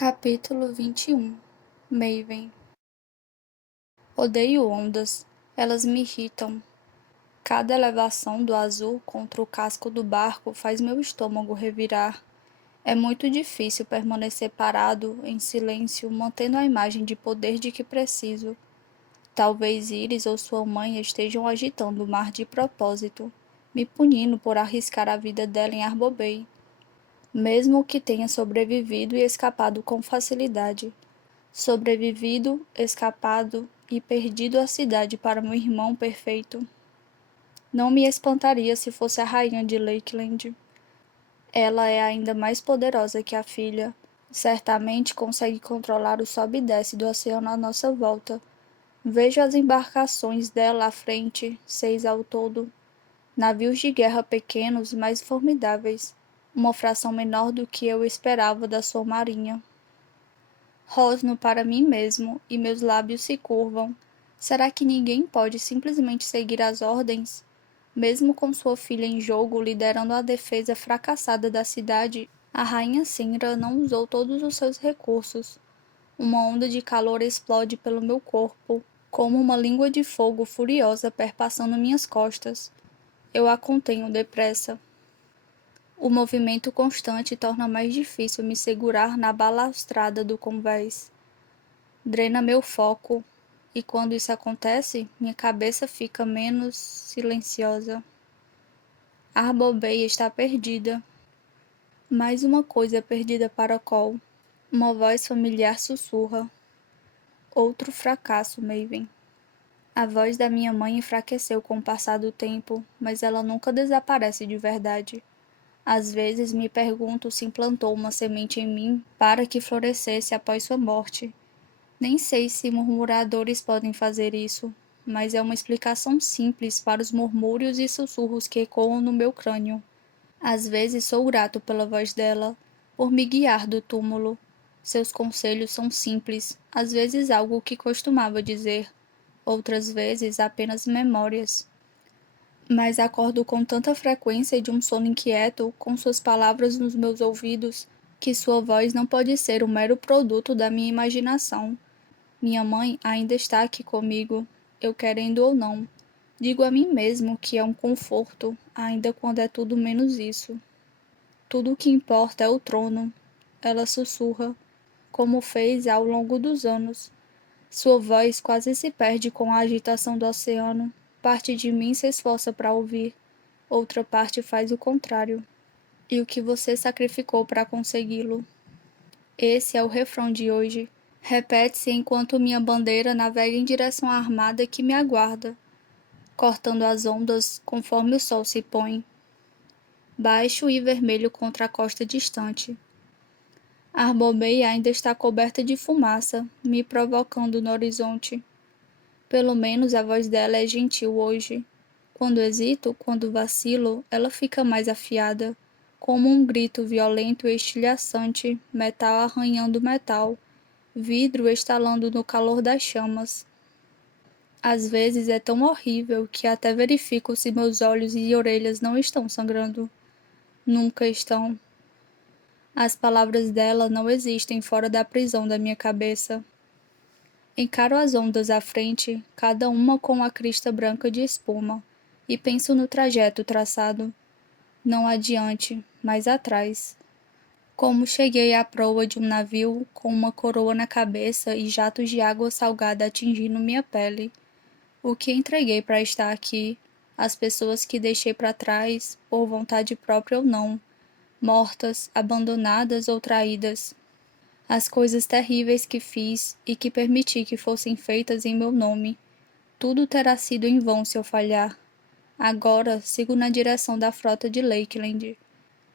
Capítulo 21. Maven. Odeio ondas. Elas me irritam. Cada elevação do azul contra o casco do barco faz meu estômago revirar. É muito difícil permanecer parado, em silêncio, mantendo a imagem de poder de que preciso. Talvez Iris ou sua mãe estejam agitando o mar de propósito, me punindo por arriscar a vida dela em Arbor Bay. Mesmo que tenha sobrevivido e escapado com facilidade. Sobrevivido, escapado e perdido a cidade para meu irmão perfeito. Não me espantaria se fosse a rainha de Lakeland. Ela é ainda mais poderosa que a filha. Certamente consegue controlar o sobe e desce do oceano à nossa volta. Vejo as embarcações dela à frente, 6 ao todo. Navios de guerra pequenos, mas formidáveis. Uma fração menor do que eu esperava da sua marinha. Rosno para mim mesmo, e meus lábios se curvam. Será que ninguém pode simplesmente seguir as ordens? Mesmo com sua filha em jogo liderando a defesa fracassada da cidade, a rainha Sinra não usou todos os seus recursos. Uma onda de calor explode pelo meu corpo, como uma língua de fogo furiosa perpassando minhas costas. Eu a contenho depressa. O movimento constante torna mais difícil me segurar na balaustrada do convés. Drena meu foco, e quando isso acontece, minha cabeça fica menos silenciosa. Arbor Bay está perdida. Mais uma coisa perdida para Cole. Uma voz familiar sussurra. Outro fracasso, Maven. A voz da minha mãe enfraqueceu com o passar do tempo, mas ela nunca desaparece de verdade. Às vezes me pergunto se implantou uma semente em mim para que florescesse após sua morte. Nem sei se murmuradores podem fazer isso, mas é uma explicação simples para os murmúrios e sussurros que ecoam no meu crânio. Às vezes sou grato pela voz dela, por me guiar do túmulo. Seus conselhos são simples, às vezes algo que costumava dizer, outras vezes apenas memórias. Mas acordo com tanta frequência de um sono inquieto, com suas palavras nos meus ouvidos, que sua voz não pode ser um mero produto da minha imaginação. Minha mãe ainda está aqui comigo, eu querendo ou não. Digo a mim mesmo que é um conforto, ainda quando é tudo menos isso. Tudo o que importa é o trono, ela sussurra, como fez ao longo dos anos. Sua voz quase se perde com a agitação do oceano. Parte de mim se esforça para ouvir, outra parte faz o contrário. E o que você sacrificou para consegui-lo? Esse é o refrão de hoje. Repete-se enquanto minha bandeira navega em direção à armada que me aguarda, cortando as ondas conforme o sol se põe, baixo e vermelho contra a costa distante. Arbor Bay ainda está coberta de fumaça, me provocando no horizonte. Pelo menos a voz dela é gentil hoje. Quando hesito, quando vacilo, ela fica mais afiada, como um grito violento e estilhaçante, metal arranhando metal, vidro estalando no calor das chamas. Às vezes é tão horrível que até verifico se meus olhos e orelhas não estão sangrando. Nunca estão. As palavras dela não existem fora da prisão da minha cabeça. Encaro as ondas à frente, cada uma com a crista branca de espuma, e penso no trajeto traçado. Não adiante, mas atrás. Como cheguei à proa de um navio com uma coroa na cabeça e jatos de água salgada atingindo minha pele. O que entreguei para estar aqui, as pessoas que deixei para trás, por vontade própria ou não, mortas, abandonadas ou traídas. As coisas terríveis que fiz e que permiti que fossem feitas em meu nome. Tudo terá sido em vão se eu falhar. Agora sigo na direção da frota de Lakeland.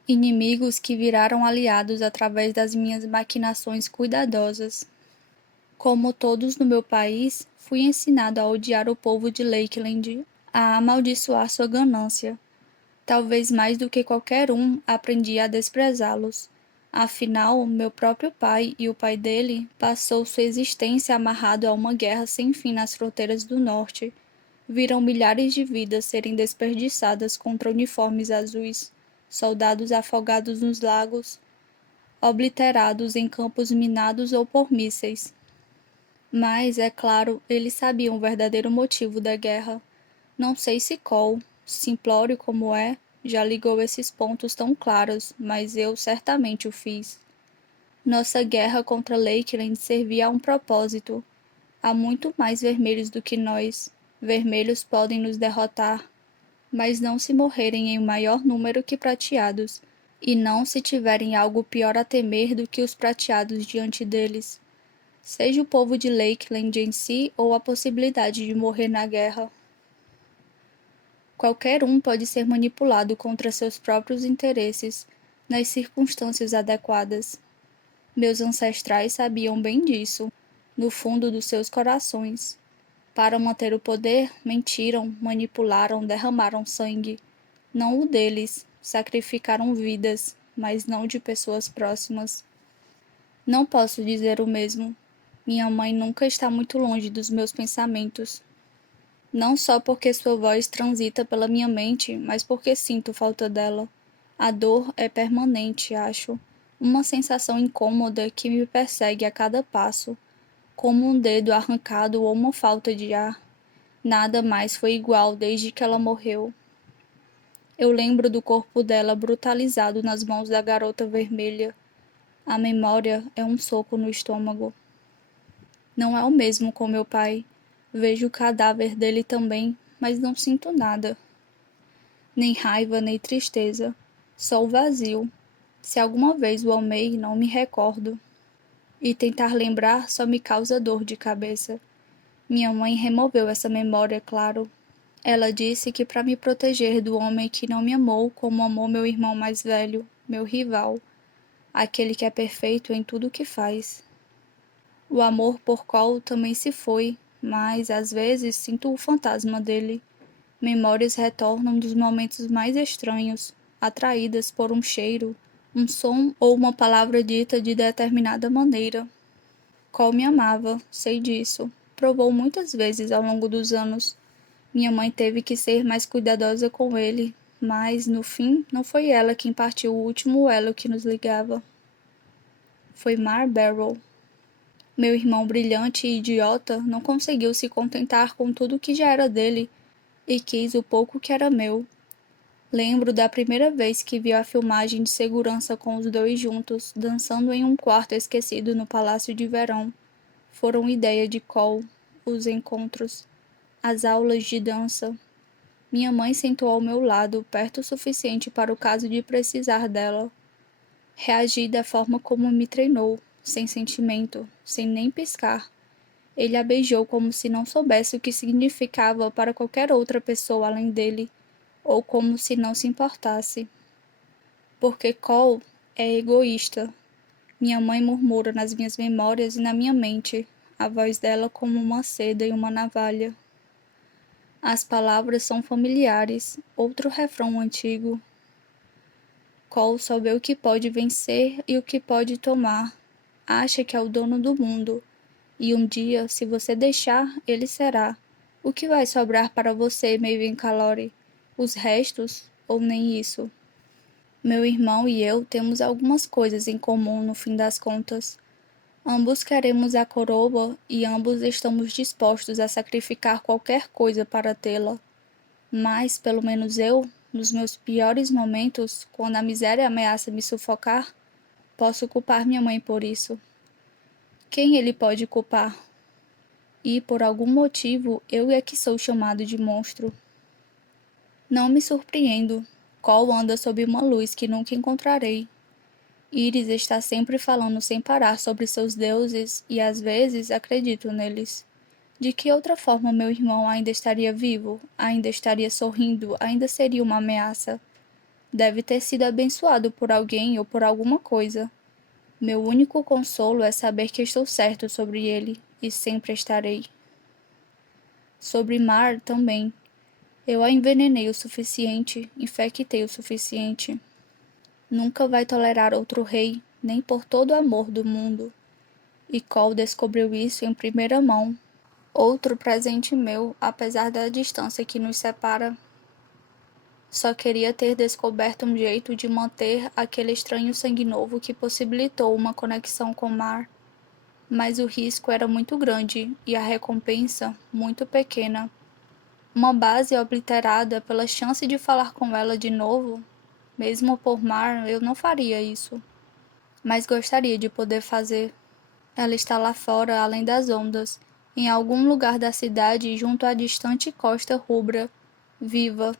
Inimigos que viraram aliados através das minhas maquinações cuidadosas. Como todos no meu país, fui ensinado a odiar o povo de Lakeland, a amaldiçoar sua ganância. Talvez mais do que qualquer um, aprendi a desprezá-los. Afinal, meu próprio pai e o pai dele passou sua existência amarrado a uma guerra sem fim nas fronteiras do norte. Viram milhares de vidas serem desperdiçadas contra uniformes azuis, soldados afogados nos lagos, obliterados em campos minados ou por mísseis. Mas, é claro, eles sabiam o verdadeiro motivo da guerra. Não sei se Cole, simplório como é, já ligou esses pontos tão claros, mas eu certamente o fiz. Nossa guerra contra Lakeland servia a um propósito. Há muito mais vermelhos do que nós. Vermelhos podem nos derrotar, mas não se morrerem em maior número que prateados, e não se tiverem algo pior a temer do que os prateados diante deles. Seja o povo de Lakeland em si ou a possibilidade de morrer na guerra. Qualquer um pode ser manipulado contra seus próprios interesses, nas circunstâncias adequadas. Meus ancestrais sabiam bem disso, no fundo dos seus corações. Para manter o poder, mentiram, manipularam, derramaram sangue. Não o deles, sacrificaram vidas, mas não de pessoas próximas. Não posso dizer o mesmo. Minha mãe nunca está muito longe dos meus pensamentos. Não só porque sua voz transita pela minha mente, mas porque sinto falta dela. A dor é permanente, acho. Uma sensação incômoda que me persegue a cada passo, como um dedo arrancado ou uma falta de ar. Nada mais foi igual desde que ela morreu. Eu lembro do corpo dela brutalizado nas mãos da garota vermelha. A memória é um soco no estômago. Não é o mesmo com meu pai. Vejo o cadáver dele também, mas não sinto nada. Nem raiva, nem tristeza. Só o vazio. Se alguma vez o amei, não me recordo. E tentar lembrar só me causa dor de cabeça. Minha mãe removeu essa memória, claro. Ela disse que para me proteger do homem que não me amou como amou meu irmão mais velho, meu rival, aquele que é perfeito em tudo o que faz. O amor por Cole também se foi, mas às vezes sinto o fantasma dele. Memórias retornam dos momentos mais estranhos, atraídas por um cheiro, um som ou uma palavra dita de determinada maneira. Cole me amava, sei disso. Provou muitas vezes ao longo dos anos. Minha mãe teve que ser mais cuidadosa com ele, mas, no fim, não foi ela quem partiu o último elo que nos ligava. Foi Mar Barrow. Meu irmão brilhante e idiota não conseguiu se contentar com tudo que já era dele e quis o pouco que era meu. Lembro da primeira vez que vi a filmagem de segurança com os dois juntos, dançando em um quarto esquecido no Palácio de Verão. Foram ideia de Cole, os encontros, as aulas de dança. Minha mãe sentou ao meu lado, perto o suficiente para o caso de precisar dela. Reagi da forma como me treinou, sem sentimento, sem nem piscar. Ele a beijou como se não soubesse o que significava para qualquer outra pessoa além dele, ou como se não se importasse. Porque Cole é egoísta. Minha mãe murmura nas minhas memórias e na minha mente, a voz dela como uma seda e uma navalha. As palavras são familiares, outro refrão antigo. Cole só vê o que pode vencer e o que pode tomar. Acha que é o dono do mundo. E um dia, se você deixar, ele será. O que vai sobrar para você, Maven Calori? Os restos? Ou nem isso? Meu irmão e eu temos algumas coisas em comum no fim das contas. Ambos queremos a coroa e ambos estamos dispostos a sacrificar qualquer coisa para tê-la. Mas, pelo menos eu, nos meus piores momentos, quando a miséria ameaça me sufocar, posso culpar minha mãe por isso. Quem ele pode culpar? E, por algum motivo, eu é que sou chamado de monstro. Não me surpreendo. Cole anda sob uma luz que nunca encontrarei. Iris está sempre falando sem parar sobre seus deuses e, às vezes, acredito neles. De que outra forma meu irmão ainda estaria vivo, ainda estaria sorrindo, ainda seria uma ameaça? Deve ter sido abençoado por alguém ou por alguma coisa. Meu único consolo é saber que estou certo sobre ele, e sempre estarei. Sobre Mar também. Eu a envenenei o suficiente, infectei o suficiente. Nunca vai tolerar outro rei, nem por todo o amor do mundo. E Cole descobriu isso em primeira mão. Outro presente meu, apesar da distância que nos separa. Só queria ter descoberto um jeito de manter aquele estranho sangue novo que possibilitou uma conexão com o mar. Mas o risco era muito grande e a recompensa muito pequena. Uma base obliterada pela chance de falar com ela de novo, mesmo por mar, eu não faria isso. Mas gostaria de poder fazer. Ela está lá fora, além das ondas, em algum lugar da cidade, junto à distante costa rubra, viva.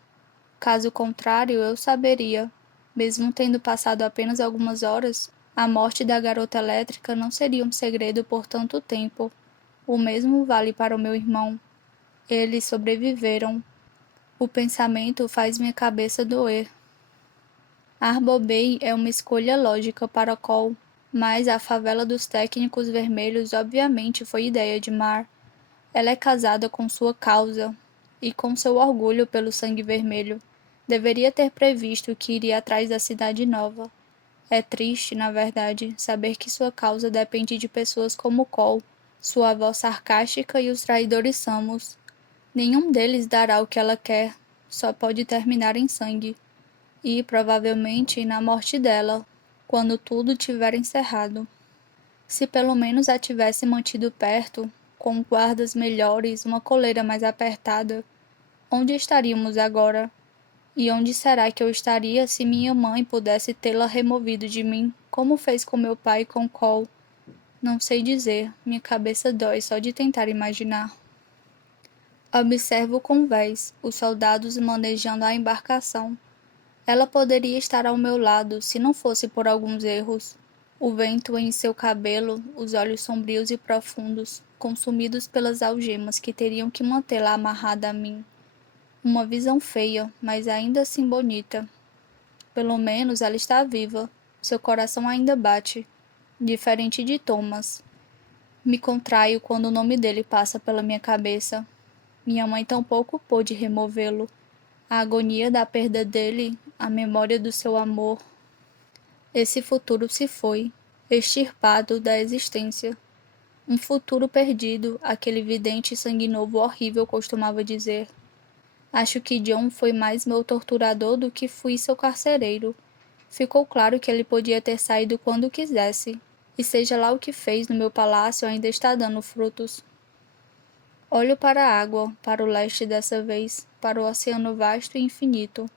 Caso contrário, eu saberia. Mesmo tendo passado apenas algumas horas, a morte da garota elétrica não seria um segredo por tanto tempo. O mesmo vale para o meu irmão. Eles sobreviveram. O pensamento faz minha cabeça doer. Arbor Bay é uma escolha lógica para Cole, mas a favela dos técnicos vermelhos obviamente foi ideia de Mar. Ela é casada com sua causa e com seu orgulho pelo sangue vermelho. Deveria ter previsto que iria atrás da cidade nova. É triste, na verdade, saber que sua causa depende de pessoas como Cole, sua avó sarcástica e os traidores Samus. Nenhum deles dará o que ela quer, só pode terminar em sangue. E, provavelmente, na morte dela, quando tudo tiver encerrado. Se pelo menos a tivesse mantido perto, com guardas melhores, uma coleira mais apertada, onde estaríamos agora? E onde será que eu estaria se minha mãe pudesse tê-la removido de mim, como fez com meu pai e com Cole? Não sei dizer, minha cabeça dói só de tentar imaginar. Observo com vez os soldados manejando a embarcação. Ela poderia estar ao meu lado se não fosse por alguns erros. O vento em seu cabelo, os olhos sombrios e profundos, consumidos pelas algemas que teriam que mantê-la amarrada a mim. Uma visão feia, mas ainda assim bonita. Pelo menos ela está viva. Seu coração ainda bate. Diferente de Thomas. Me contraio quando o nome dele passa pela minha cabeça. Minha mãe tampouco pôde removê-lo. A agonia da perda dele, a memória do seu amor. Esse futuro se foi, extirpado da existência. Um futuro perdido, aquele vidente sangue novo horrível costumava dizer. Acho que John foi mais meu torturador do que fui seu carcereiro. Ficou claro que ele podia ter saído quando quisesse, e seja lá o que fez no meu palácio ainda está dando frutos. Olho para a água, para o leste dessa vez, para o oceano vasto e infinito.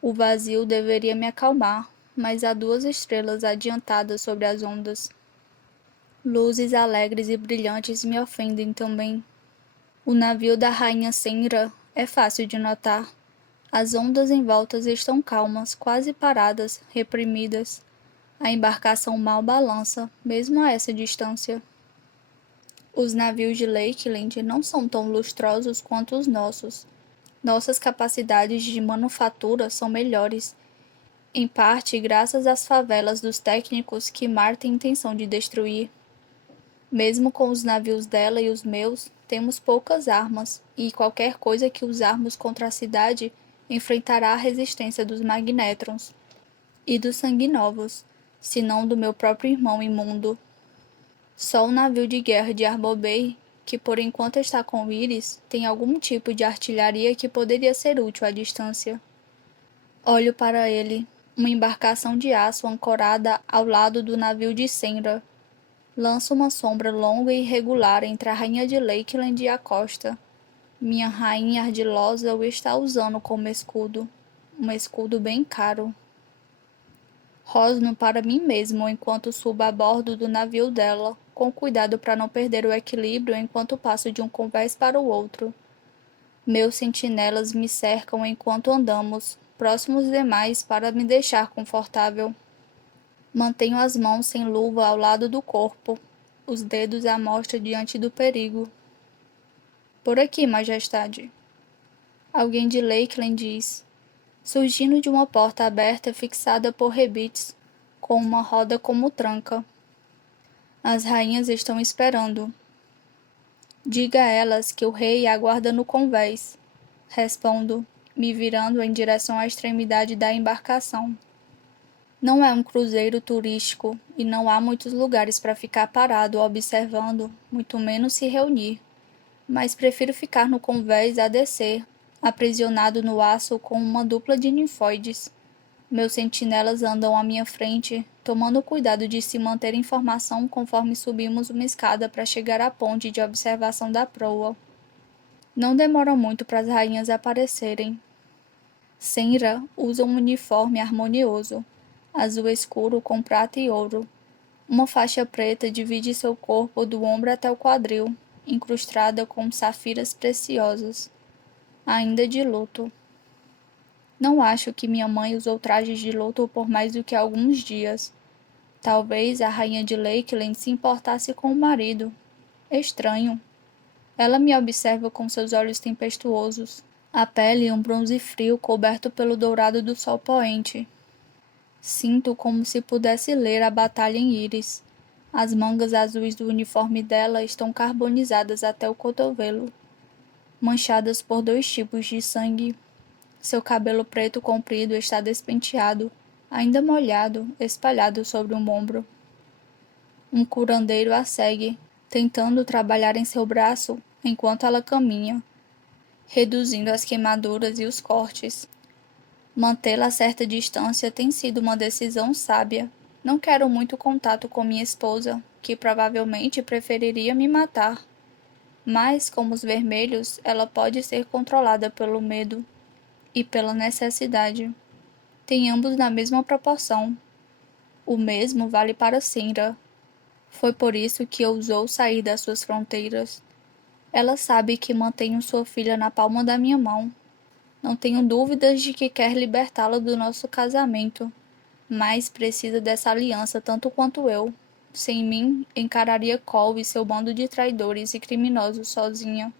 O vazio deveria me acalmar, mas há duas estrelas adiantadas sobre as ondas. Luzes alegres e brilhantes me ofendem também. O navio da rainha Senra é fácil de notar. As ondas em volta estão calmas, quase paradas, reprimidas. A embarcação mal balança, mesmo a essa distância. Os navios de Lakeland não são tão lustrosos quanto os nossos. Nossas capacidades de manufatura são melhores, em parte graças às favelas dos técnicos que Mar tem intenção de destruir. Mesmo com os navios dela e os meus, temos poucas armas, e qualquer coisa que usarmos contra a cidade enfrentará a resistência dos magnétrons e dos sanguinovos, se não do meu próprio irmão imundo. Só o navio de guerra de Arbor Bay, que por enquanto está com Iris, tem algum tipo de artilharia que poderia ser útil à distância. Olho para ele, uma embarcação de aço ancorada ao lado do navio de Senra. Lanço uma sombra longa e irregular entre a rainha de Lakeland e a costa. Minha rainha ardilosa o está usando como escudo. Um escudo bem caro. Rosno para mim mesmo enquanto subo a bordo do navio dela, com cuidado para não perder o equilíbrio enquanto passo de um convés para o outro. Meus sentinelas me cercam enquanto andamos, próximos demais para me deixar confortável. Mantenho as mãos sem luva ao lado do corpo, os dedos à mostra diante do perigo. Por aqui, majestade. Alguém de Lakeland diz, surgindo de uma porta aberta fixada por rebites, com uma roda como tranca. As rainhas estão esperando. Diga a elas que o rei aguarda no convés. Respondo, me virando em direção à extremidade da embarcação. Não é um cruzeiro turístico e não há muitos lugares para ficar parado observando, muito menos se reunir. Mas prefiro ficar no convés a descer, aprisionado no aço com uma dupla de ninfóides. Meus sentinelas andam à minha frente, tomando cuidado de se manter em formação conforme subimos uma escada para chegar à ponte de observação da proa. Não demora muito para as rainhas aparecerem. Senra usa um uniforme harmonioso, azul escuro com prata e ouro. Uma faixa preta divide seu corpo do ombro até o quadril, incrustada com safiras preciosos, ainda de luto. Não acho que minha mãe usou trajes de luto por mais do que alguns dias. Talvez a rainha de Lakeland se importasse com o marido. Estranho. Ela me observa com seus olhos tempestuosos, a pele um bronze frio coberto pelo dourado do sol poente. Sinto como se pudesse ler a batalha em íris. As mangas azuis do uniforme dela estão carbonizadas até o cotovelo, manchadas por 2 tipos de sangue. Seu cabelo preto comprido está despenteado, ainda molhado, espalhado sobre um ombro. Um curandeiro a segue, tentando trabalhar em seu braço enquanto ela caminha, reduzindo as queimaduras e os cortes. Mantê-la a certa distância tem sido uma decisão sábia. Não quero muito contato com minha esposa, que provavelmente preferiria me matar. Mas, como os vermelhos, ela pode ser controlada pelo medo e pela necessidade. Tem ambos na mesma proporção. O mesmo vale para Senra. Foi por isso que ousou sair das suas fronteiras. Ela sabe que mantenho sua filha na palma da minha mão. Não tenho dúvidas de que quer libertá-la do nosso casamento, mas precisa dessa aliança tanto quanto eu. Sem mim, encararia Cole e seu bando de traidores e criminosos sozinha.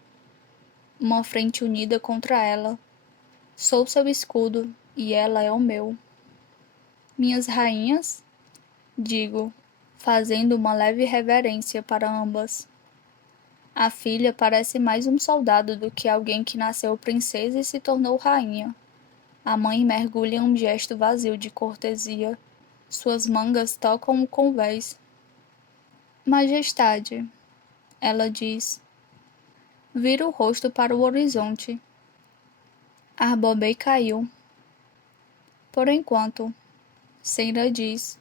Uma frente unida contra ela. Sou seu escudo, e ela é o meu. Minhas rainhas? Digo, fazendo uma leve reverência para ambas. A filha parece mais um soldado do que alguém que nasceu princesa e se tornou rainha. A mãe mergulha em um gesto vazio de cortesia. Suas mangas tocam o convés. Majestade, ela diz. Vira o rosto para o horizonte. Arbobei caiu. Por enquanto, Senra diz.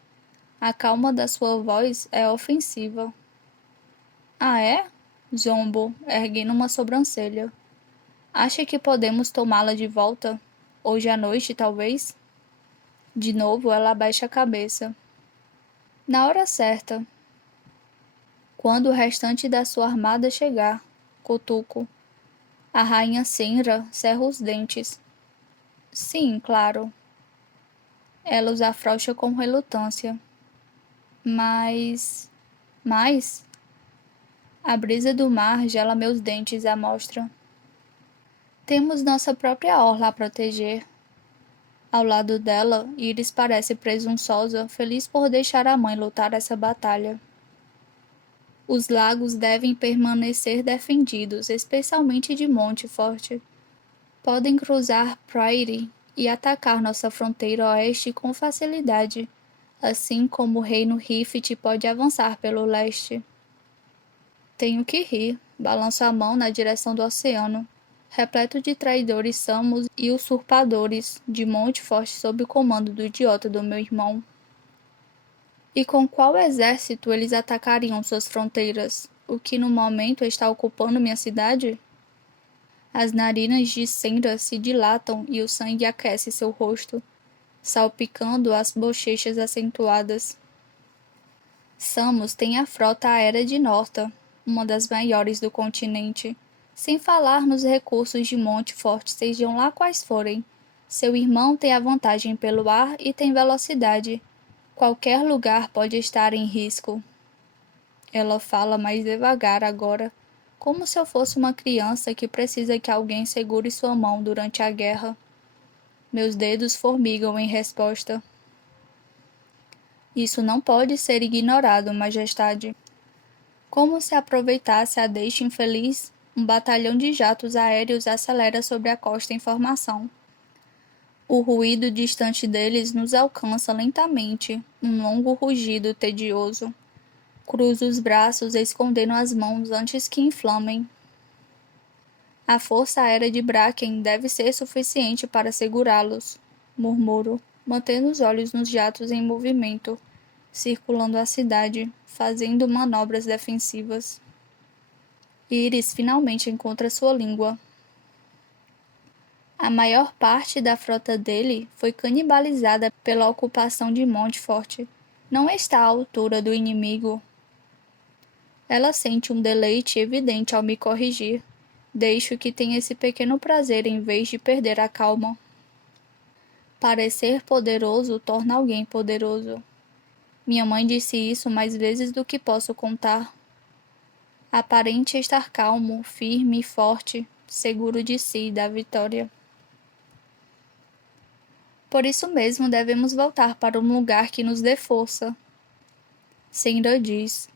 A calma da sua voz é ofensiva. Ah, é? Zombo, erguendo uma sobrancelha. Acha que podemos tomá-la de volta? Hoje à noite, talvez? De novo, ela abaixa a cabeça. Na hora certa. Quando o restante da sua armada chegar, cutuco. A rainha Senra cerra os dentes. Sim, claro. Ela os afrouxa com relutância. Mas... A brisa do mar gela meus dentes à mostra. Temos nossa própria orla a proteger. Ao lado dela, Iris parece presunçosa, feliz por deixar a mãe lutar essa batalha. Os lagos devem permanecer defendidos, especialmente de Montfort. Podem cruzar Prairie e atacar nossa fronteira oeste com facilidade, assim como o reino Rift pode avançar pelo leste. Tenho que rir, balanço a mão na direção do oceano, repleto de traidores samos e usurpadores de Montfort sob o comando do idiota do meu irmão. E com qual exército eles atacariam suas fronteiras? O que no momento está ocupando minha cidade? As narinas de Senra se dilatam e o sangue aquece seu rosto, salpicando as bochechas acentuadas. Samos tem a frota aérea de Norta, uma das maiores do continente. Sem falar nos recursos de Montfort, sejam lá quais forem. Seu irmão tem a vantagem pelo ar e tem velocidade. Qualquer lugar pode estar em risco. Ela fala mais devagar agora, como se eu fosse uma criança que precisa que alguém segure sua mão durante a guerra. Meus dedos formigam em resposta. Isso não pode ser ignorado, Majestade. Como se aproveitasse a deixa infeliz, um batalhão de jatos aéreos acelera sobre a costa em formação. O ruído distante deles nos alcança lentamente, um longo rugido tedioso. Cruzo os braços escondendo as mãos antes que inflamem. A força aérea de Bracken deve ser suficiente para segurá-los, murmuro, mantendo os olhos nos jatos em movimento, circulando a cidade, fazendo manobras defensivas. Iris finalmente encontra sua língua. A maior parte da frota dele foi canibalizada pela ocupação de Montfort. Não está à altura do inimigo. Ela sente um deleite evidente ao me corrigir. Deixo que tenha esse pequeno prazer em vez de perder a calma. Parecer poderoso torna alguém poderoso. Minha mãe disse isso mais vezes do que posso contar. Aparente estar calmo, firme e forte, seguro de si e da vitória. Por isso mesmo devemos voltar para um lugar que nos dê força. Sindra diz.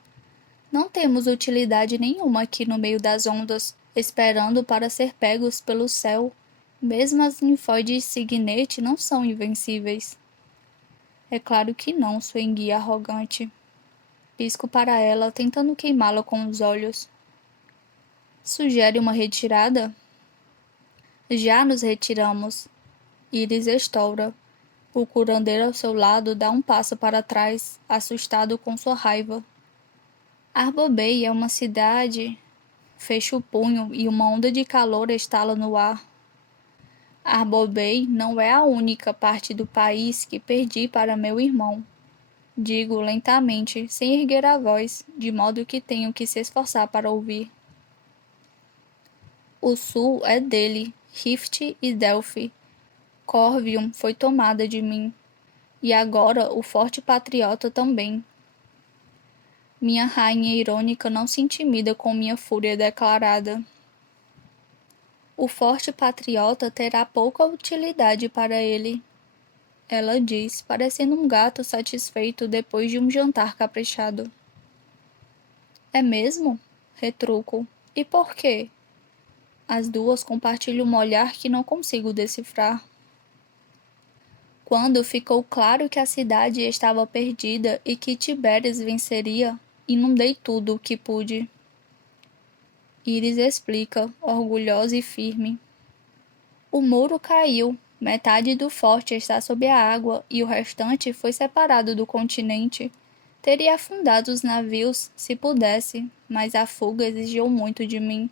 Não temos utilidade nenhuma aqui no meio das ondas, esperando para ser pegos pelo céu. Mesmo as linfóides Signet não são invencíveis. É claro que não, sua enguia arrogante. Pisco para ela, tentando queimá-la com os olhos. Sugere uma retirada? Já nos retiramos. Iris estoura. O curandeiro ao seu lado dá um passo para trás, assustado com sua raiva. Arbobey é uma cidade. Fecha o punho e uma onda de calor estala no ar. Arbobey não é a única parte do país que perdi para meu irmão. Digo lentamente, sem erguer a voz, de modo que tenho que se esforçar para ouvir. O sul é dele, Rift e Delphi. Corvium foi tomada de mim. E agora o forte patriota também. Minha rainha irônica não se intimida com minha fúria declarada. O forte patriota terá pouca utilidade para ele, ela diz, parecendo um gato satisfeito depois de um jantar caprichado. É mesmo? Retruco. E por quê? As duas compartilham um olhar que não consigo decifrar. Quando ficou claro que a cidade estava perdida e que Tibério venceria, inundei tudo o que pude. Iris explica, orgulhosa e firme. O muro caiu, metade do forte está sob a água e o restante foi separado do continente. Teria afundado os navios, se pudesse, mas a fuga exigiu muito de mim.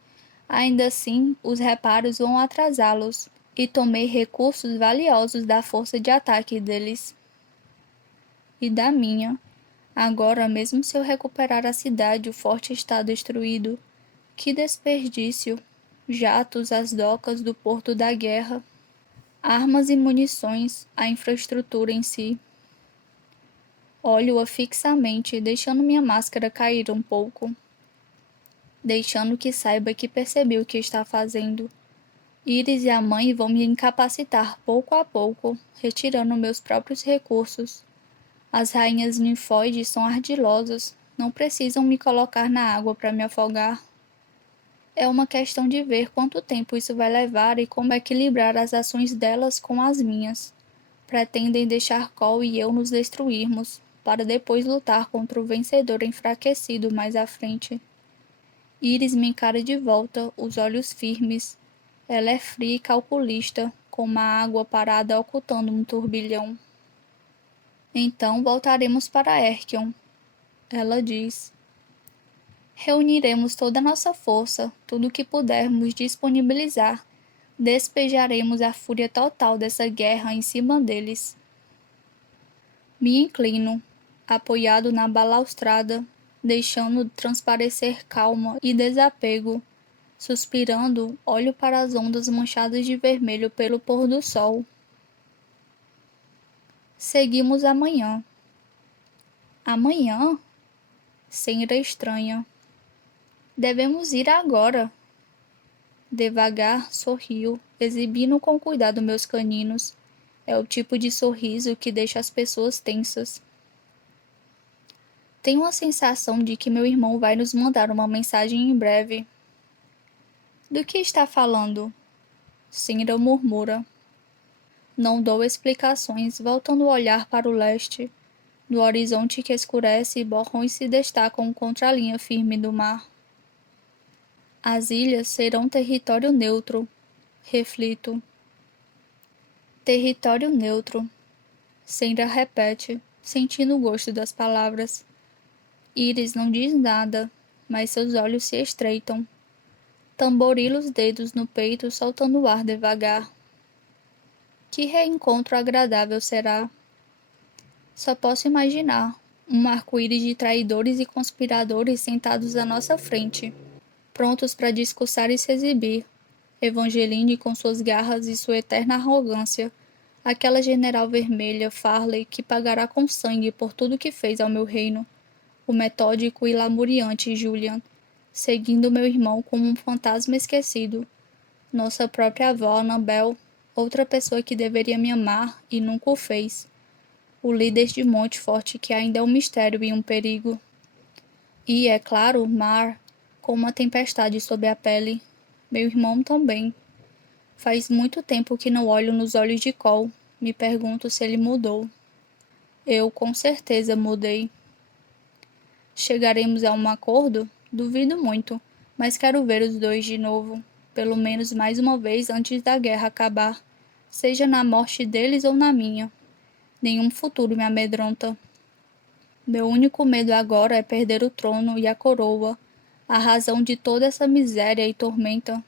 Ainda assim, os reparos vão atrasá-los, e tomei recursos valiosos da força de ataque deles. E da minha. Agora, mesmo se eu recuperar a cidade, o forte está destruído. Que desperdício! Jatos às docas do porto da guerra. Armas e munições, a infraestrutura em si. Olho-a fixamente, deixando minha máscara cair um pouco. Deixando que saiba que percebi o que está fazendo. Iris e a mãe vão me incapacitar pouco a pouco, retirando meus próprios recursos. As rainhas linfóides são ardilosas, não precisam me colocar na água para me afogar. É uma questão de ver quanto tempo isso vai levar e como equilibrar as ações delas com as minhas. Pretendem deixar Cole e eu nos destruirmos, para depois lutar contra o vencedor enfraquecido mais à frente. Iris me encara de volta, os olhos firmes. Ela é fria e calculista, com uma água parada ocultando um turbilhão. Então voltaremos para Erkion, ela diz. Reuniremos toda a nossa força, tudo o que pudermos disponibilizar. Despejaremos a fúria total dessa guerra em cima deles. Me inclino, apoiado na balaustrada, deixando transparecer calma e desapego. Suspirando, olho para as ondas manchadas de vermelho pelo pôr do sol. Seguimos amanhã. Amanhã? Senra estranha. Devemos ir agora. Devagar, sorriu, exibindo com cuidado meus caninos. É o tipo de sorriso que deixa as pessoas tensas. Tenho a sensação de que meu irmão vai nos mandar uma mensagem em breve. Do que está falando? Senra murmura. Não dou explicações, voltando o olhar para o leste. No horizonte que escurece, borrões se destacam contra a linha firme do mar. As ilhas serão território neutro. Reflito. Território neutro. Sandra repete, sentindo o gosto das palavras. Iris não diz nada, mas seus olhos se estreitam. Tamborila os dedos no peito, soltando o ar devagar. Que reencontro agradável será. Só posso imaginar um arco-íris de traidores e conspiradores sentados à nossa frente, prontos para discursar e se exibir. Evangeline com suas garras e sua eterna arrogância, aquela general vermelha, Farley, que pagará com sangue por tudo que fez ao meu reino, o metódico e lamuriante Julian, seguindo meu irmão como um fantasma esquecido, nossa própria avó, Annabel, outra pessoa que deveria me amar e nunca o fez, o líder de Montfort que ainda é um mistério e um perigo. E, é claro, Mar, com uma tempestade sob a pele, meu irmão também. Faz muito tempo que não olho nos olhos de Cole. Me pergunto se ele mudou. Eu, com certeza, mudei. Chegaremos a um acordo? Duvido muito, mas quero ver os dois de novo, pelo menos mais uma vez antes da guerra acabar, seja na morte deles ou na minha. Nenhum futuro me amedronta. Meu único medo agora é perder o trono e a coroa, a razão de toda essa miséria e tormenta.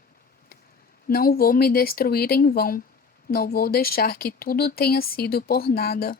Não vou me destruir em vão. Não vou deixar que tudo tenha sido por nada.